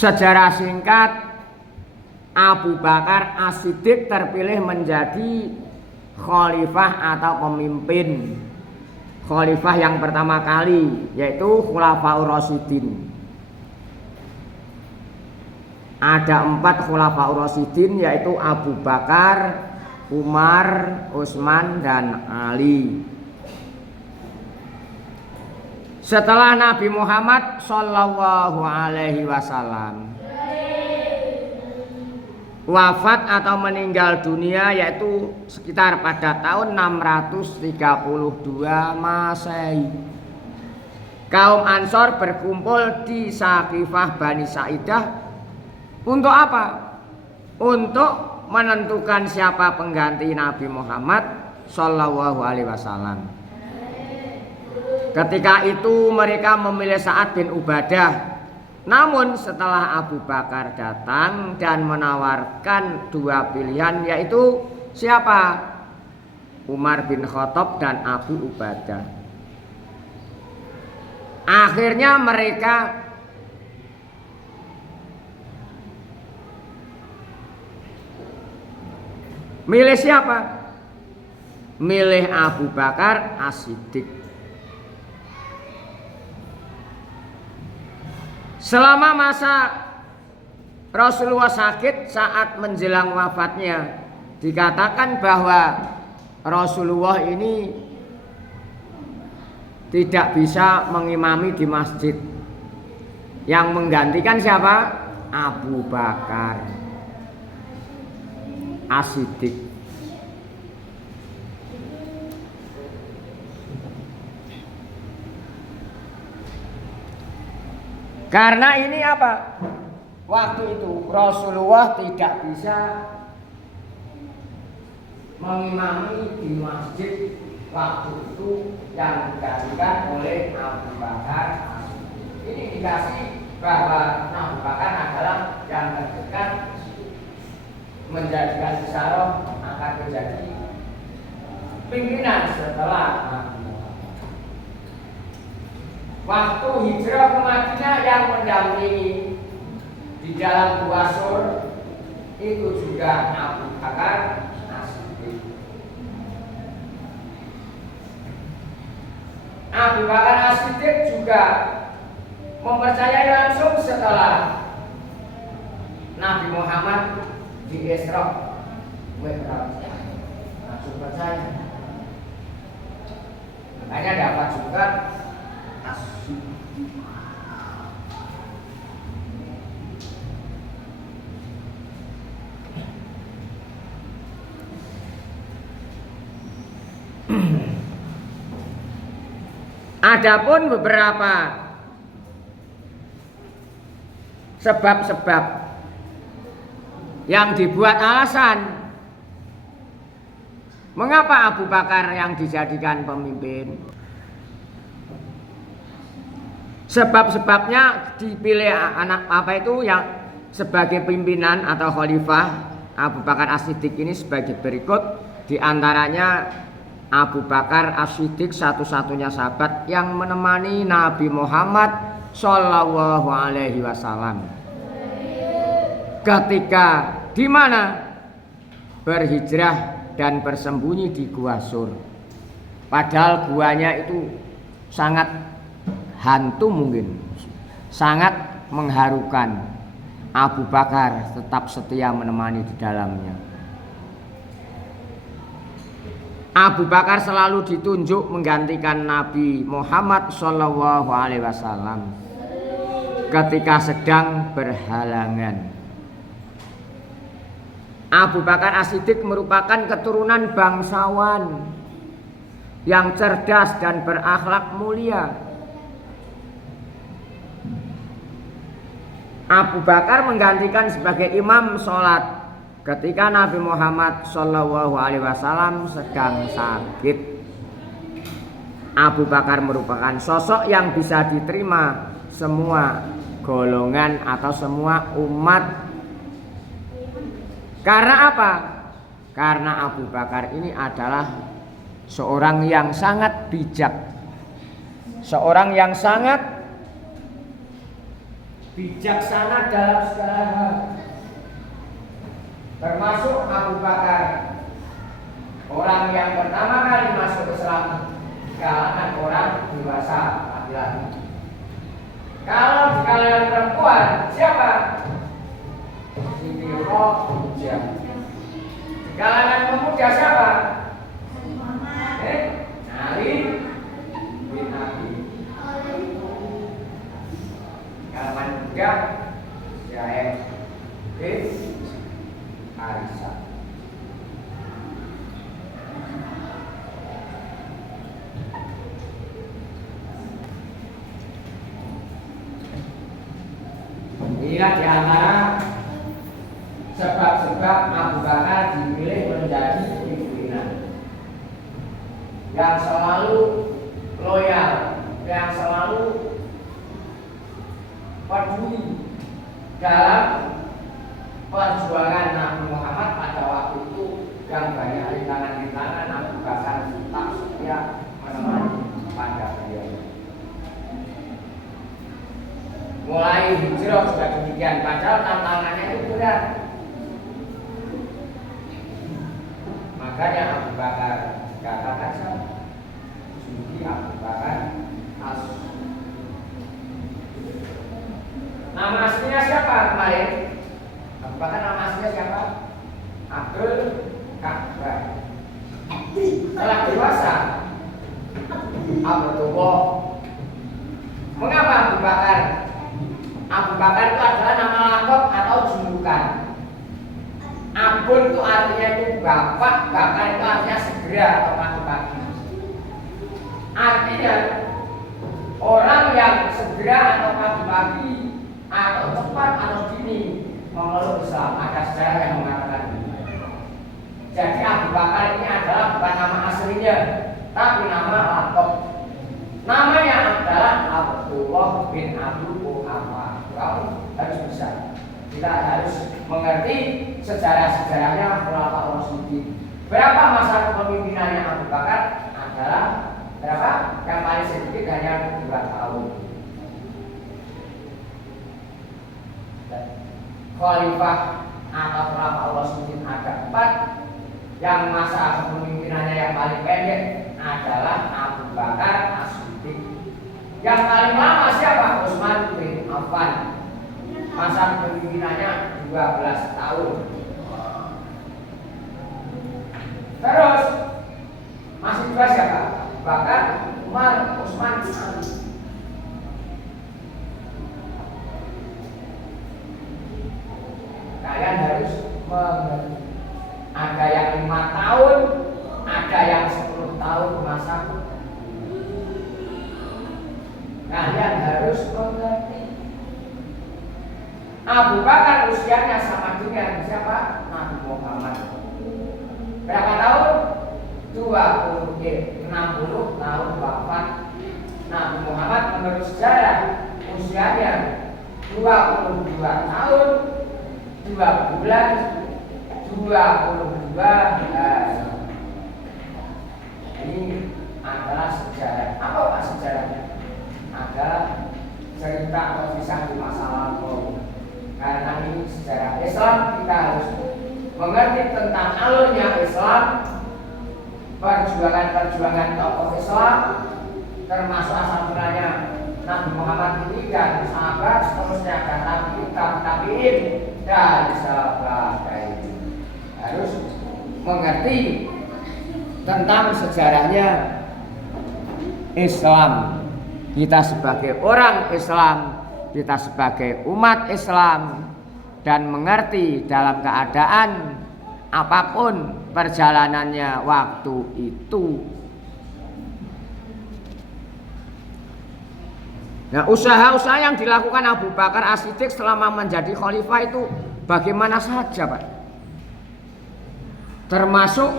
Sejarah singkat, Abu Bakar As-Siddiq terpilih menjadi khalifah atau pemimpin. Khalifah yang pertama kali, yaitu Khulafaur Rasyidin. Ada 4 Khulafaur Rasyidin, yaitu Abu Bakar, Umar, Utsman, dan Ali. Setelah Nabi Muhammad Shallallahu Alaihi Wasallam wafat atau meninggal dunia, yaitu sekitar pada tahun 632 Masehi, kaum Ansor berkumpul di Saqifah Bani Sa'idah. Untuk apa? Untuk menentukan siapa pengganti Nabi Muhammad Shallallahu Alaihi Wasallam. Ketika itu mereka memilih Sa'ad bin Ubadah. Namun setelah Abu Bakar datang dan menawarkan 2 pilihan, yaitu siapa? Umar bin Khattab dan Abu Ubadah. Akhirnya mereka milih siapa? Milih Abu Bakar As-Siddiq. Selama masa Rasulullah sakit saat menjelang wafatnya, dikatakan bahwa Rasulullah ini tidak bisa mengimami di masjid. Yang menggantikan siapa? Abu Bakar As-Siddiq. Karena ini apa? Waktu itu Rasulullah tidak bisa mengimami di masjid, waktu itu yang digantikan oleh Abu Bakar As-Siddiq. Ini dikasih bahwa Abu Bakar adalah yang terdekat, menjadikan isyarat akan menjadi pimpinan setelah Nabi. Waktu hijrah ke Madinah yang mendampingi di dalam Gua Sur itu juga Abu Bakar As-Siddiq. Abu Bakar As-Siddiq juga mempercayai langsung setelah Nabi Muhammad di Isra Mi'raj, langsung percaya. Makanya dapat juga adapun beberapa sebab-sebab yang dibuat alasan mengapa Abu Bakar yang dijadikan pemimpin. Sebab-sebabnya dipilih anak apa itu yang sebagai pimpinan atau khalifah Abu Bakar As-Siddiq ini sebagai berikut. Di antaranya Abu Bakar As-Siddiq satu-satunya sahabat yang menemani Nabi Muhammad Shallallahu Alaihi Wasallam ketika di mana berhijrah dan bersembunyi di Gua Sur. Padahal guanya itu sangat hantu, mungkin sangat mengharukan. Abu Bakar tetap setia menemani di dalamnya. Abu Bakar selalu ditunjuk menggantikan Nabi Muhammad Shallallahu Alaihi Wasallam ketika sedang berhalangan. Abu Bakar As-Siddiq merupakan keturunan bangsawan yang cerdas dan berakhlak mulia. Abu Bakar menggantikan sebagai imam sholat ketika Nabi Muhammad Shallallahu Alaihi Wasallam sedang sakit. Abu Bakar merupakan sosok yang bisa diterima semua golongan atau semua umat. Karena apa? Karena Abu Bakar ini adalah seorang yang sangat bijak, seorang yang sangat bijaksana dalam segala hal, termasuk Abu Bakar, orang yang pertama kali masuk Islam di kalangan orang dewasa laki-laki. Kalau di kalangan perempuan siapa? Siti Khadijah. Di kalangan pemuda siapa? Ali bin Abi. Kalangan muda Zaid bin Aisyah. Inilah diantara sebab-sebab Abu Bakar dipilih menjadi pimpinan yang selalu loyal, yang selalu peduli dalam perjuangan Nabi Muhammad pada waktu itu yang banyak rintangan-rintangan. Abu Bakar tetap setia menemani pada beliau. Mulai hijrah juga demikian, padahal tantangannya itu berat. Makanya Abu Bakar katakan sama Suci Abu Bakar as. Nama aslinya siapa kemarin? Abu Bakar nama aslinya siapa? Abdul Ka'bah. Setelah dewasa Abdullah. Mengapa Abu Bakar? Abu Bakar itu adalah nama lengkap atau julukan. Abun itu artinya itu bapak, bakar itu artinya segera atau pagi-pagi. Artinya orang yang segera atau pagi-pagi atau cepat atau dini memeluk Islam. Ada sejarah yang mengatakan ini. Jadi Abu Bakar ini adalah bukan nama aslinya, tapi nama lengkap. Namanya adalah Abdullah bin Abu Quhafah. Kamu harus bisa. Kita harus mengerti sejarah-sejarahnya Khulafaur Rasyidin. Berapa masa kepemimpinannya Abu Bakar? Adalah berapa? Yang paling sedikit hanya 2 tahun. Khalifah atau Khulafaur Rasyidin ada 4. Yang masa kepemimpinannya yang paling pendek adalah Abu Bakar As-Siddiq. Yang paling lama siapa? Utsman bin Affan. Masa kepemimpinannya 12 tahun. Terus masih 2 siapa? Abu Bakar, Umar, Utsman, Ali. Kalian harus mengerti. Ada yang 5 tahun, ada yang 10 tahun masa. Kalian harus mengerti. Abu Bakar usianya sama dengan siapa? Nabi Muhammad. Berapa tahun? 60 tahun wafat Nabi Muhammad. Menurut sejarah usianya 22 tahun 2 bulan 22 hari. Ini adalah sejarah. Apa Pak sejarahnya? Adalah cerita atau kisah di masa lalu. Karena ini sejarah Islam, kita harus mengerti tentang alurnya Islam, perjuangan-perjuangan tokoh Islam, termasuk asal mulanya Nabi Muhammad ini dan sahabat, seterusnya dan tabi'in dan sebagainya. Harus mengerti tentang sejarahnya Islam. Kita sebagai orang Islam, kita sebagai umat Islam, dan mengerti dalam keadaan apapun perjalanannya waktu itu. Nah, usaha-usaha yang dilakukan Abu Bakar As-Siddiq selama menjadi khalifah itu bagaimana saja, Pak? Termasuk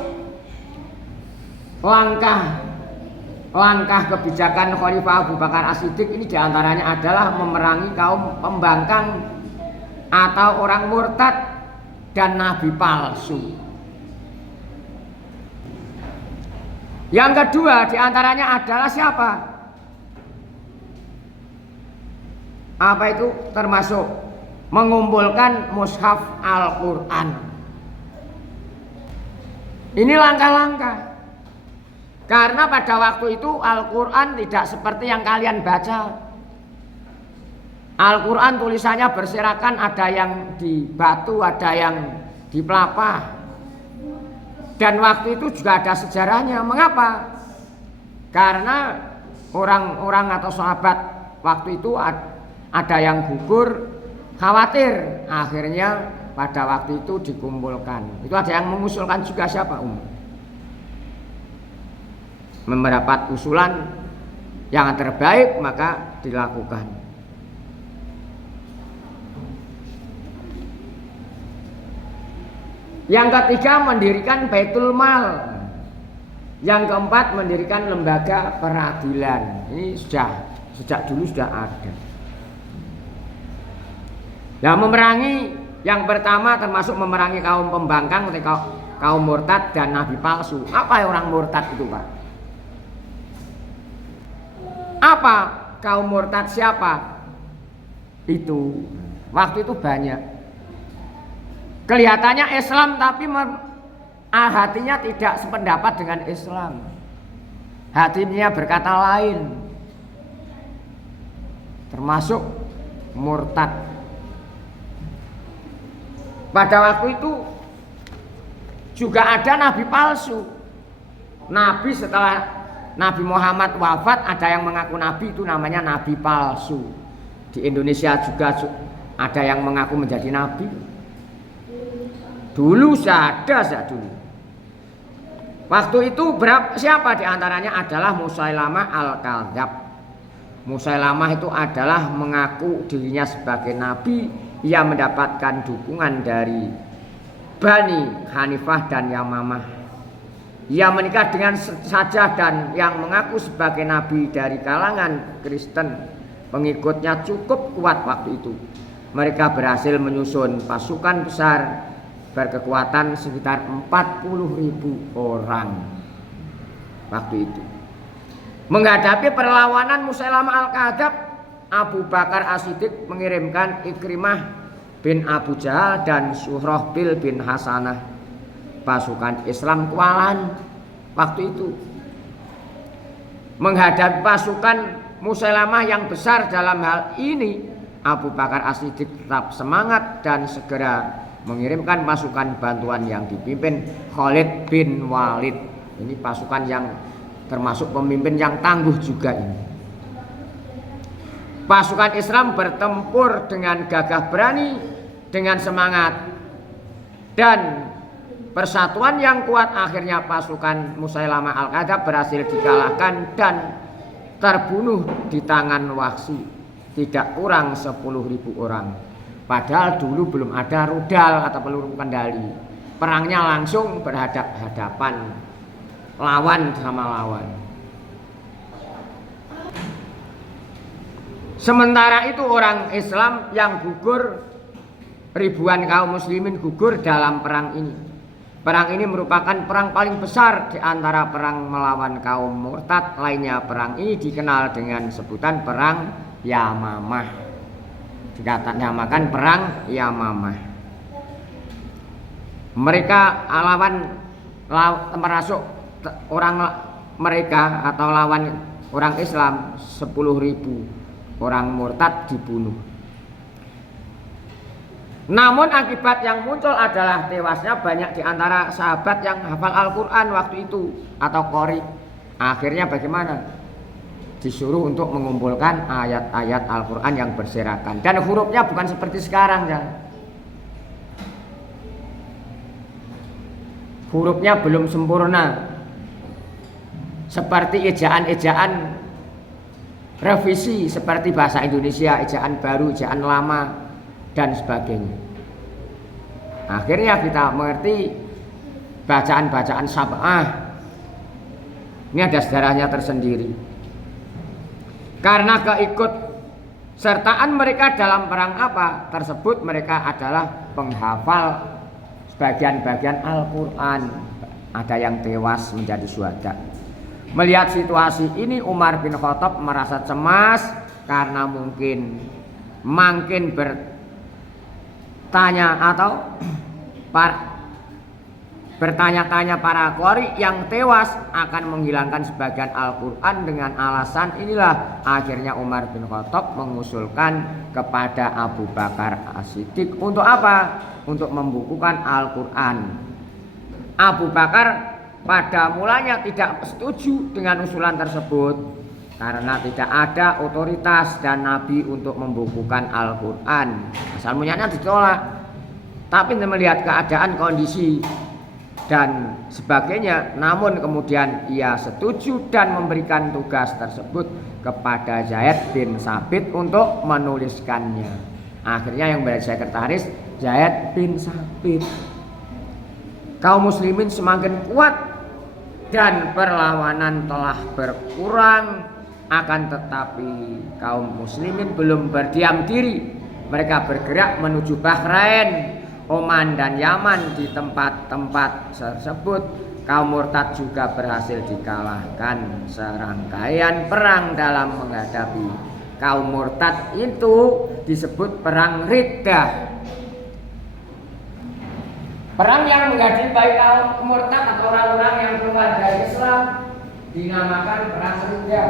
langkah kebijakan Khalifah Abu Bakar As-Siddiq ini diantaranya adalah memerangi kaum pembangkang atau orang murtad dan nabi palsu. Yang kedua diantaranya adalah siapa? apa itu termasuk mengumpulkan mushaf Al-Quran. Ini langkah-langkah. Karena pada waktu itu Al-Quran tidak seperti yang kalian baca. Al-Quran tulisannya berserakan, ada yang di batu, ada yang di pelapah. Dan waktu itu juga ada sejarahnya. Mengapa? Karena orang-orang atau sahabat waktu itu ada yang gugur, khawatir. Akhirnya pada waktu itu dikumpulkan. Itu ada yang mengusulkan juga, siapa? Mendapat usulan yang terbaik maka dilakukan. Yang ketiga mendirikan Baitul Mal. Yang keempat mendirikan lembaga peradilan. Ini sejak dulu sudah ada. Nah, memerangi yang pertama termasuk memerangi kaum pembangkang, kaum murtad dan nabi palsu. Apa orang murtad itu, Pak? Apa kaum murtad siapa? Itu waktu itu banyak. Kelihatannya Islam tapi hatinya tidak sependapat dengan Islam. Hatinya berkata lain. Termasuk murtad. Pada waktu itu juga ada nabi palsu. Nabi setelah Nabi Muhammad wafat ada yang mengaku nabi, itu namanya nabi palsu. Di Indonesia juga ada yang mengaku menjadi nabi. Dulu ada dulu. Waktu itu siapa diantaranya adalah Musailamah Al-Kadzab. Musailamah itu adalah mengaku dirinya sebagai nabi. Ia mendapatkan dukungan dari Bani Hanifah dan Yamamah. Ia menikah dengan Sajah dan yang mengaku sebagai nabi dari kalangan Kristen. Pengikutnya cukup kuat waktu itu. Mereka berhasil menyusun pasukan besar berkekuatan sekitar 40.000 orang waktu itu. Menghadapi perlawanan Musailamah Al-Kadzab, Abu Bakar As-Siddiq mengirimkan Ikrimah bin Abu Jahal dan Suhrohbil bin Hasanah, pasukan Islam kualan waktu itu. Menghadapi pasukan Musailamah yang besar dalam hal ini, Abu Bakar As-Siddiq tetap semangat dan segera mengirimkan pasukan bantuan yang dipimpin Khalid bin Walid. Ini pasukan yang termasuk pemimpin yang tangguh juga ini. Pasukan Islam bertempur dengan gagah berani, dengan semangat dan persatuan yang kuat. Akhirnya pasukan Musailamah Al-Kadzab berhasil dikalahkan dan terbunuh di tangan Wahsy. Tidak kurang 10.000 orang. Padahal dulu belum ada rudal atau peluru kendali. Perangnya langsung berhadap-hadapan, lawan sama lawan. Sementara itu orang Islam yang gugur, ribuan kaum muslimin gugur dalam perang ini. Perang ini merupakan perang paling besar di antara perang melawan kaum murtad lainnya. Perang ini dikenal dengan sebutan perang Yamamah. Dinamakan perang Yamamah. Mereka merasuk orang mereka atau lawan orang Islam 10.000 orang murtad dibunuh. Namun akibat yang muncul adalah tewasnya banyak di antara sahabat yang hafal Al-Quran waktu itu atau qori. Akhirnya bagaimana? Disuruh untuk mengumpulkan ayat-ayat Al-Quran yang berserakan. Dan hurufnya bukan seperti sekarang ya. Hurufnya belum sempurna. Seperti ejaan-ejaan revisi, seperti bahasa Indonesia, ejaan baru, ejaan lama, dan sebagainya. Akhirnya kita mengerti bacaan-bacaan sab'ah. Ini ada sejarahnya tersendiri. Karena keikut sertaan mereka dalam perang apa tersebut, mereka adalah penghafal sebagian-bagian Al-Quran. Ada yang tewas menjadi syuhada. Melihat situasi ini, Umar bin Khattab merasa cemas karena mungkin makin bertanya atau bertanya-tanya para qori yang tewas akan menghilangkan sebagian Al-Quran dengan alasan inilah akhirnya Umar bin Khattab mengusulkan kepada Abu Bakar As-Siddiq untuk apa? Untuk membukukan Al-Quran. Abu Bakar pada mulanya tidak setuju dengan usulan tersebut karena tidak ada otoritas dan Nabi untuk membukukan Al-Quran. Asal mulanya ditolak. Tapi melihat keadaan kondisi dan sebagainya, namun kemudian ia setuju dan memberikan tugas tersebut kepada Zaid bin Sabit untuk menuliskannya. Akhirnya yang menjadi sekretaris Zaid bin Sabit. Kaum muslimin semakin kuat dan perlawanan telah berkurang, akan tetapi kaum muslimin belum berdiam diri. Mereka bergerak menuju Bahrain, Oman dan Yaman. Di tempat-tempat tersebut kaum murtad juga berhasil dikalahkan. Serangkaian perang dalam menghadapi kaum murtad itu disebut perang Riddah. Perang yang menghadapi baik kaum murtad atau orang-orang yang keluar dari Islam dinamakan perang Riddah.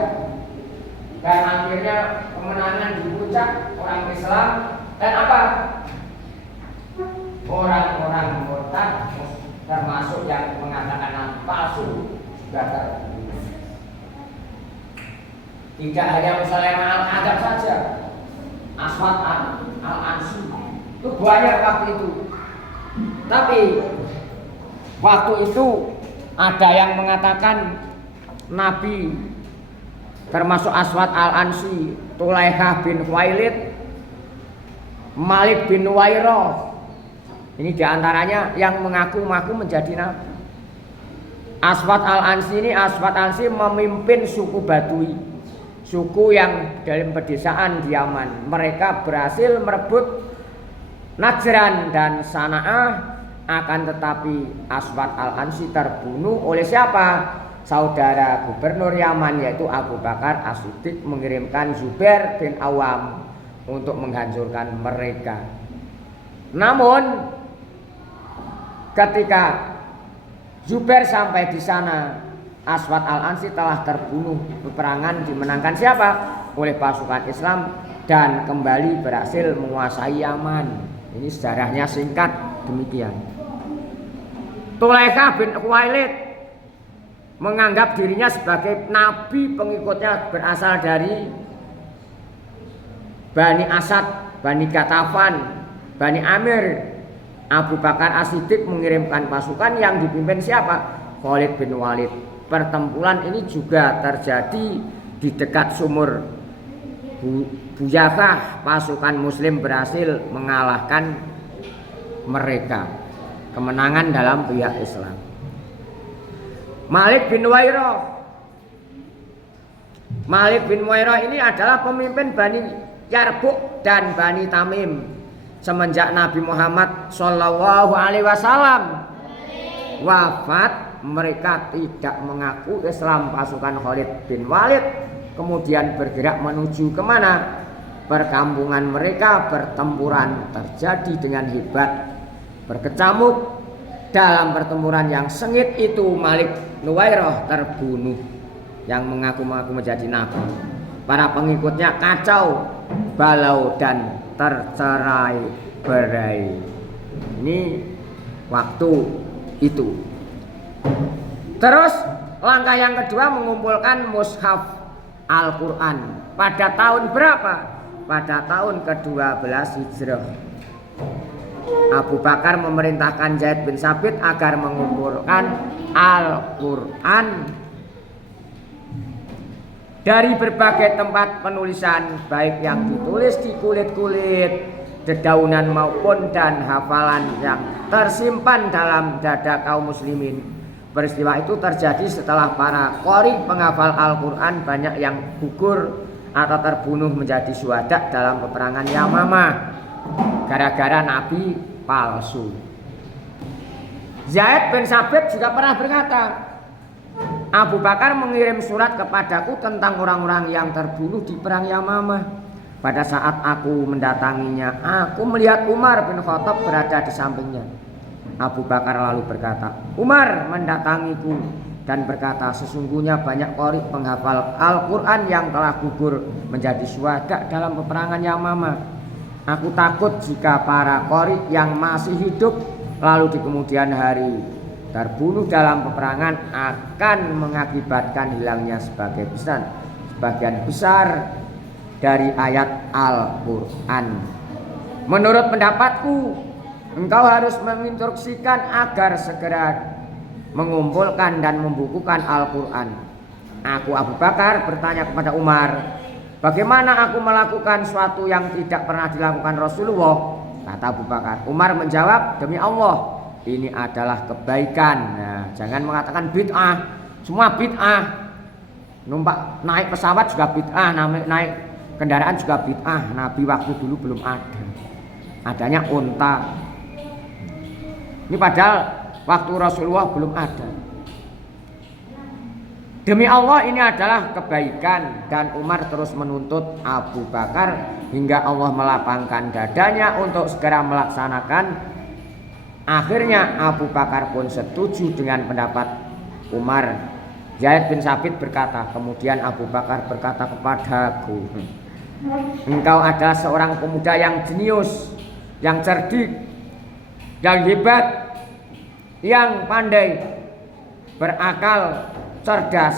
Dan akhirnya kemenangan di puncak orang Islam dan apa? Orang-orang murtad termasuk yang mengatakan palsu juga terbunuh. Tidak hanya Musailamah al-Kadzdzab saja, Aswad al-Ansi itu banyak waktu itu. Tapi waktu itu ada yang mengatakan Nabi, termasuk Aswad al-Ansi, Tulaihah bin Khuwailid, Malik bin Nuwairah. Ini diantaranya yang mengaku-ngaku menjadi nabi. Aswad al-Ansi ini, Aswad al-Ansi memimpin suku Badui, suku yang dalam pedesaan di Yaman. Mereka berhasil merebut Najran dan Sana'ah, akan tetapi Aswad al-Ansi terbunuh oleh siapa? Saudara gubernur Yaman yaitu Abu Bakar As-Siddiq mengirimkan Zubair bin Awam untuk menghancurkan mereka. Namun ketika Zubair sampai di sana, Aswad al-Ansi telah terbunuh. Peperangan dimenangkan siapa? Oleh pasukan Islam dan kembali berhasil menguasai Yaman. Ini sejarahnya singkat demikian. Tulaikah bin Khuwailid menganggap dirinya sebagai nabi, pengikutnya berasal dari Bani Asad, Bani Ghatafan, Bani Amir. Abu Bakar As-Siddiq mengirimkan pasukan yang dipimpin siapa? Khalid bin Walid. Pertempuran ini juga terjadi di dekat sumur Buyakah. Pasukan muslim berhasil mengalahkan mereka. Kemenangan dalam pihak Islam. Malik bin Nuwairah. Malik bin Nuwairah ini adalah pemimpin Bani Yarbuk dan Bani Tamim. Semenjak Nabi Muhammad Shallallahu Alaihi Wasallam wafat, mereka tidak mengaku Islam. Pasukan Khalid bin Walid kemudian bergerak menuju kemana? Perkampungan mereka. Pertempuran terjadi dengan hebat, berkecamuk. Dalam pertempuran yang sengit itu Malik Nuwairah terbunuh, yang mengaku-ngaku menjadi nabi. Para pengikutnya kacau balau dan tercerai berai. Ini waktu itu. Terus langkah yang kedua mengumpulkan mushaf Al-Quran. Pada tahun berapa? Pada tahun ke-12 Hijrah. Abu Bakar memerintahkan Zaid bin Sabit agar mengumpulkan Al-Quran dari berbagai tempat penulisan, baik yang ditulis di kulit-kulit, dedaunan maupun dan hafalan yang tersimpan dalam dada kaum muslimin. Peristiwa itu terjadi setelah para qori penghafal Al-Quran banyak yang gugur atau terbunuh menjadi syuhada dalam peperangan Yamamah gara-gara nabi palsu. Zaid bin Sabit juga pernah berkata, Abu Bakar mengirim surat kepadaku tentang orang-orang yang terbunuh di perang Yamamah. Pada saat aku mendatanginya, aku melihat Umar bin Khattab berada di sampingnya. Abu Bakar lalu berkata, Umar mendatangiku dan berkata, sesungguhnya banyak qori penghafal Al-Quran yang telah gugur menjadi syuhada dalam peperangan Yamamah. Aku takut jika para qori yang masih hidup lalu di kemudian hari terbunuh dalam peperangan akan mengakibatkan hilangnya sebagian besar dari ayat Al-Quran. Menurut pendapatku, engkau harus menginstruksikan agar segera mengumpulkan dan membukukan Al-Quran. Aku Abu Bakar bertanya kepada Umar, bagaimana aku melakukan sesuatu yang tidak pernah dilakukan Rasulullah? Kata Abu Bakar. Umar menjawab, demi Allah, ini adalah kebaikan. Nah, jangan mengatakan bid'ah. Semua bid'ah. Numpak naik pesawat juga bid'ah, naik kendaraan juga bid'ah. Nabi waktu dulu belum ada. Adanya unta. Ini padahal waktu Rasulullah belum ada. Demi Allah ini adalah kebaikan. Dan Umar terus menuntut Abu Bakar hingga Allah melapangkan dadanya untuk segera melaksanakan. Akhirnya Abu Bakar pun setuju dengan pendapat Umar. Zaid bin Sabit berkata, kemudian Abu Bakar berkata kepadaku, engkau adalah seorang pemuda yang jenius, yang cerdik, yang hebat, yang pandai, berakal, cerdas,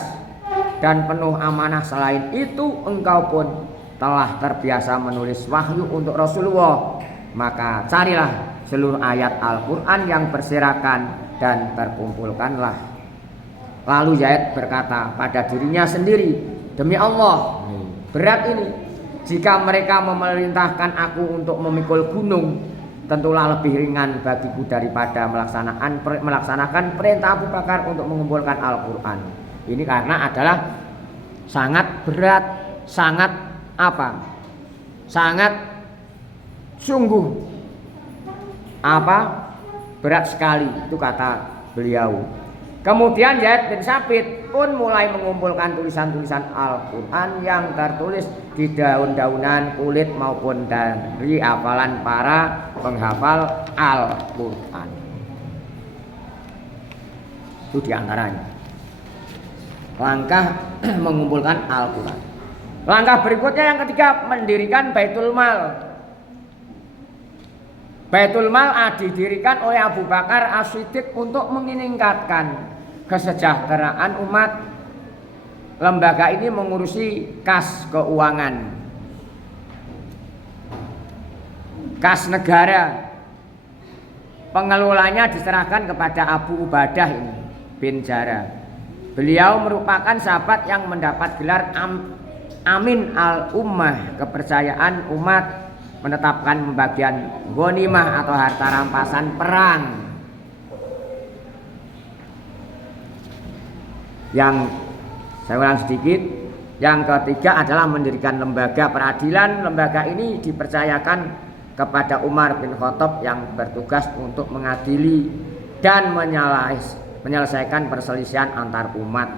dan penuh amanah. Selain itu engkau pun telah terbiasa menulis wahyu untuk Rasulullah. Maka carilah seluruh ayat Al-Quran yang berserakan dan terkumpulkanlah. Lalu Zaid berkata pada dirinya sendiri, demi Allah, berat ini. Jika mereka memerintahkan aku untuk memikul gunung, tentulah lebih ringan bagiku daripada melaksanakan perintah Abu Bakar untuk mengumpulkan Al-Quran. Ini karena adalah sangat berat, sangat sungguh berat sekali, itu kata beliau. Kemudian Zaid bin Sabit pun mulai mengumpulkan tulisan-tulisan Al-Quran yang tertulis di daun-daunan, kulit maupun dari hafalan para penghafal Al-Quran. Itu diantaranya langkah mengumpulkan Al-Quran. Langkah berikutnya yang ketiga, mendirikan Baitul Mal. Baitul Mal didirikan oleh Abu Bakar As-Siddiq untuk meningkatkan kesejahteraan umat. Lembaga ini mengurusi kas keuangan, kas negara. Pengelolanya diserahkan kepada Abu Ubadah bin Jarrah. Beliau merupakan sahabat yang mendapat gelar Amin al-Ummah, kepercayaan umat menetapkan pembagian ghanimah atau harta rampasan perang. Yang saya ulang sedikit, yang ketiga adalah mendirikan lembaga peradilan. Lembaga ini dipercayakan kepada Umar bin Khattab yang bertugas untuk mengadili dan menyelesaikan perselisihan antar umat.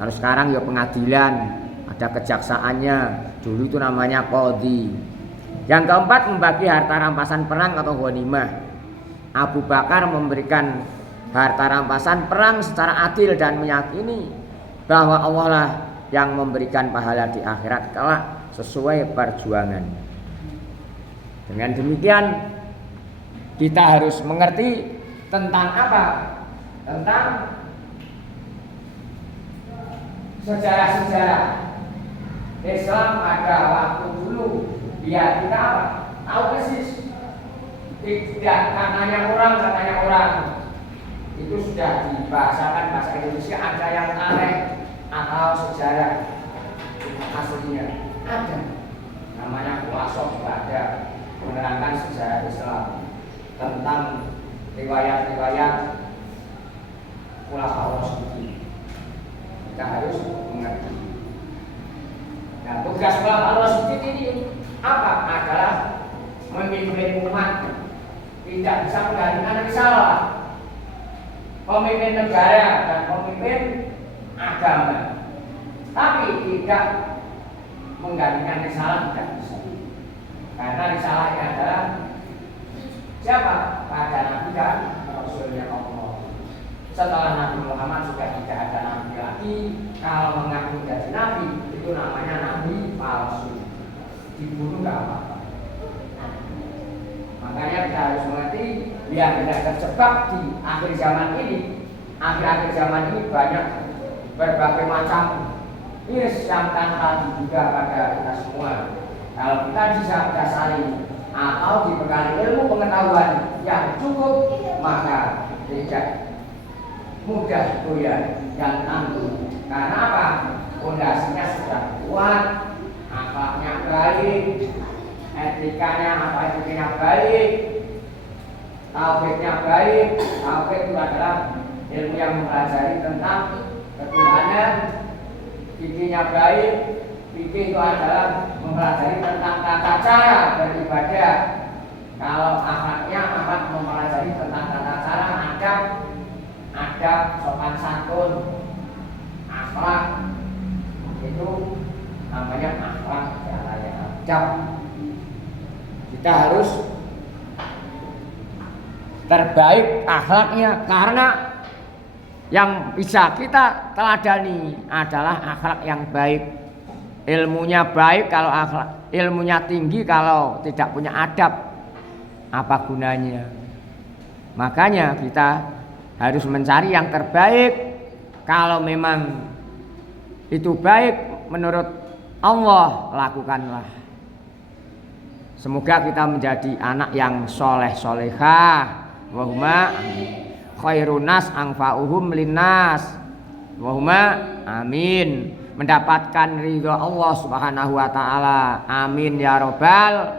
Kalau sekarang ya pengadilan, ada kejaksaannya, dulu itu namanya qadhi. Yang keempat, membagi harta rampasan perang atau ghanimah. Abu Bakar memberikan harta rampasan perang secara adil dan meyakini bahwa Allah lah yang memberikan pahala di akhirat kelak sesuai perjuangan. Dengan demikian kita harus mengerti tentang apa? Tentang sejarah-sejarah Islam pada waktu dulu. Biar kita apa? Tahu persis. Tidak katanya orang itu sudah dibahasakan bahasa Indonesia, ada yang tarikh atau sejarah aslinya ada, namanya Khulasoh, ada menerangkan sejarah Islam tentang riwayat-riwayat Khulafaur Rasyidin. Kita harus mengerti. Nah, tugas Khulafaur Rasyidin ini apa? Adalah memimpin umat, tidak bisa menggantikan risalah. Pemimpin negara dan pemimpin agama, tapi tidak menggantikan risalah, tidak bisa. Karena risalah ini adalah siapa? Pada Nabi dan Rasulnya Allah. Setelah Nabi Muhammad sudah tidak ada Nabi lagi. Kalau mengaku menjadi Nabi itu namanya Nabi palsu. Dibunuh gak apa-apa. Makanya kita harus mengerti biar tidak terjebak di akhir zaman ini. Akhir-akhir zaman ini banyak berbagai macam irs yang tanpa diduga pada kita semua. Kalau kita bisa dasari atau dibekali ilmu pengetahuan yang cukup, maka tidak mudah goyah dan tangguh. Karena apa? Pondasinya sudah kuat, akhlaknya baik, etikanya etikanya baik, tauhidnya baik. Tauhid itu adalah ilmu yang mempelajari tentang ketuhanan. Fikihnya baik. Fikih itu adalah mempelajari tentang tata cara beribadah. Kalau akhlaknya mempelajari tentang tata cara adab, sopan santun, akhlak. Itu namanya akhlak yang layak adab. Kita harus terbaik akhlaknya, karena yang bisa kita teladani adalah akhlak yang baik. Ilmunya baik kalau ilmunya tinggi, kalau tidak punya adab, apa gunanya? Makanya kita harus mencari yang terbaik. Kalau memang itu baik menurut Allah, lakukanlah. Semoga kita menjadi anak yang soleh solehah. Wahumma khairun nas anfa'uhum linnas. Wahumma amin. Mendapatkan ridha Allah Subhanahu wa taala. Amin ya robbal